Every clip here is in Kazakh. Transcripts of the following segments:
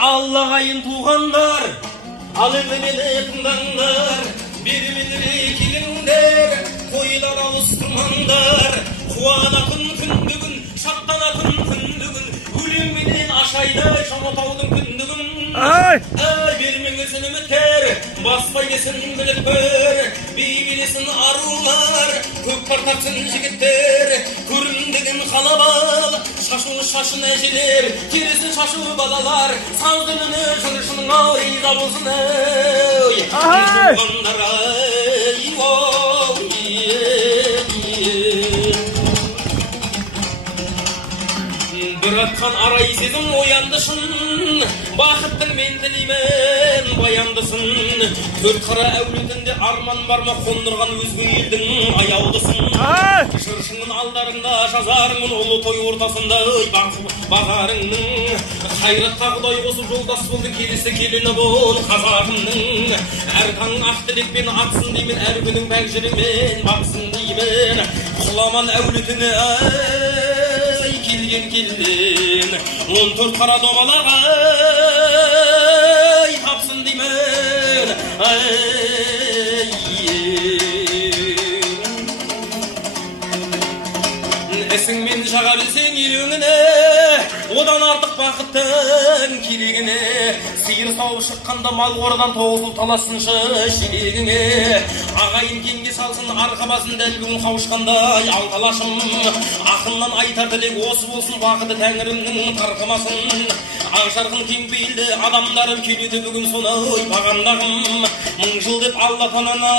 Allah'ayın tuğanlar, alın beni tındanglar, birbirine kilimler, koyular alıştırmanlar, kuana kündügün, şattana kündügün, ölümünün aşayda şamataudun kündügün. Ay birmingisini müter, basbayısın bilip bör, birbirisin arılar, köp tartaksın jigitler, köründegin halabal, şaşın ejiler, kirisin şaşı balalar, sağdınını şırışının ağrıyla bolsun ey. Ay! Bir atkan arayı sezim oyandısın, bakıttın men dileymen bayandısın. Tört kara evletinde arman barma kondurgan özgü elдің ayaudısın. Şırşının aldarında şazarının olu toy ortasında bazarının. Hayratта Құдай осы жолдас болды келесі келіні бол қазағымның. Әр таң ақ тілекпен атсын деймін, әр күнің пәк жүрімен бақсын деймін. Құламан әулетіне ай келген келден, 14 қара домалаға ай тапсын деймін. Esіңмен жаға білсең еліңіне, одан артық бақыттың керегіне. Сиыр сауып шыққанда мал қорадан тоғызыл таласыншы шелегіңе. Ағайын кеңге салсын арқабасын дәл бүгін қауышқандай алталашым. Ақыннан айтар тілек осы болсын, бақыты тәңірімнің тарқамасын. Аңшарқын кең бейлді адамдарым келеді бүгін сонай бағандағым. 1000 жыл деп алла танана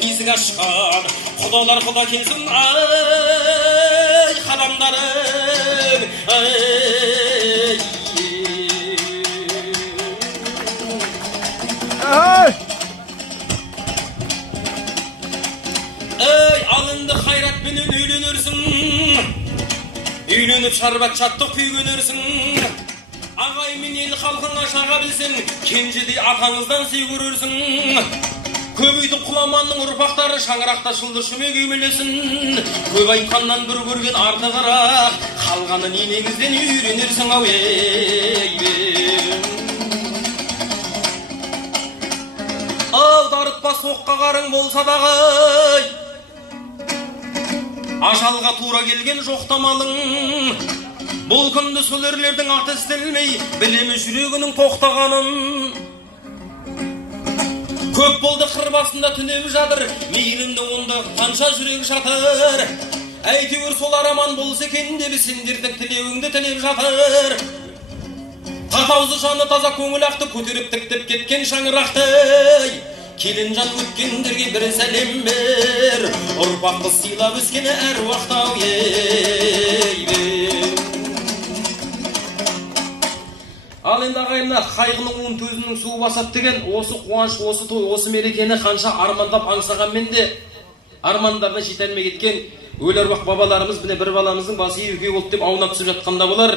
есік ашқан, құдалар құда келсін ай қадамдарым. Алынды қайратпенен үйленерсің, үйленіп шарбат шаттық күйгенерсің. Ағай мен ел халқыңа шаға білсең, кенжедей атаңыздан сый көрерсің. Көбейтіп құламанның ұрпақтары шаңырақта шылдыр шүме күймелесін. Көп айтқаннан бір көрген артығырақ, қалғанын енеңізден үйренерсің ау Ау дарытпа соққа қарың болса дағы, ажалға тура келген жоқтамалың. Бұл күнді сөлерлердің аты істелмей, білемі жүрегінің тоқтағанын. Көп болды қыр басында түнеп жатыр, мейірімді онда қанша жүрек жатыр. Әйтеуір сол араман болса екен деп сендердің тілеуіңді тілеп жатыр. Татаузы жаны таза көңіл ақты көтеріп тіктеп кеткен шаңырақты. Келін жан өткендерге бір сәлем бер, ұрпақты сыйлап өскені әр уақыттау Ал енді ағайындар, қайғының уын төзінің суы басады деген осы қуаныш, осы той, осы мерекені қанша армандап аңсағанмен де армандарына жете алмай кеткен өлі әруақ бабаларымыз міне бір баламыздың басы екеу болды деп аунап түсіп жатқанда болар.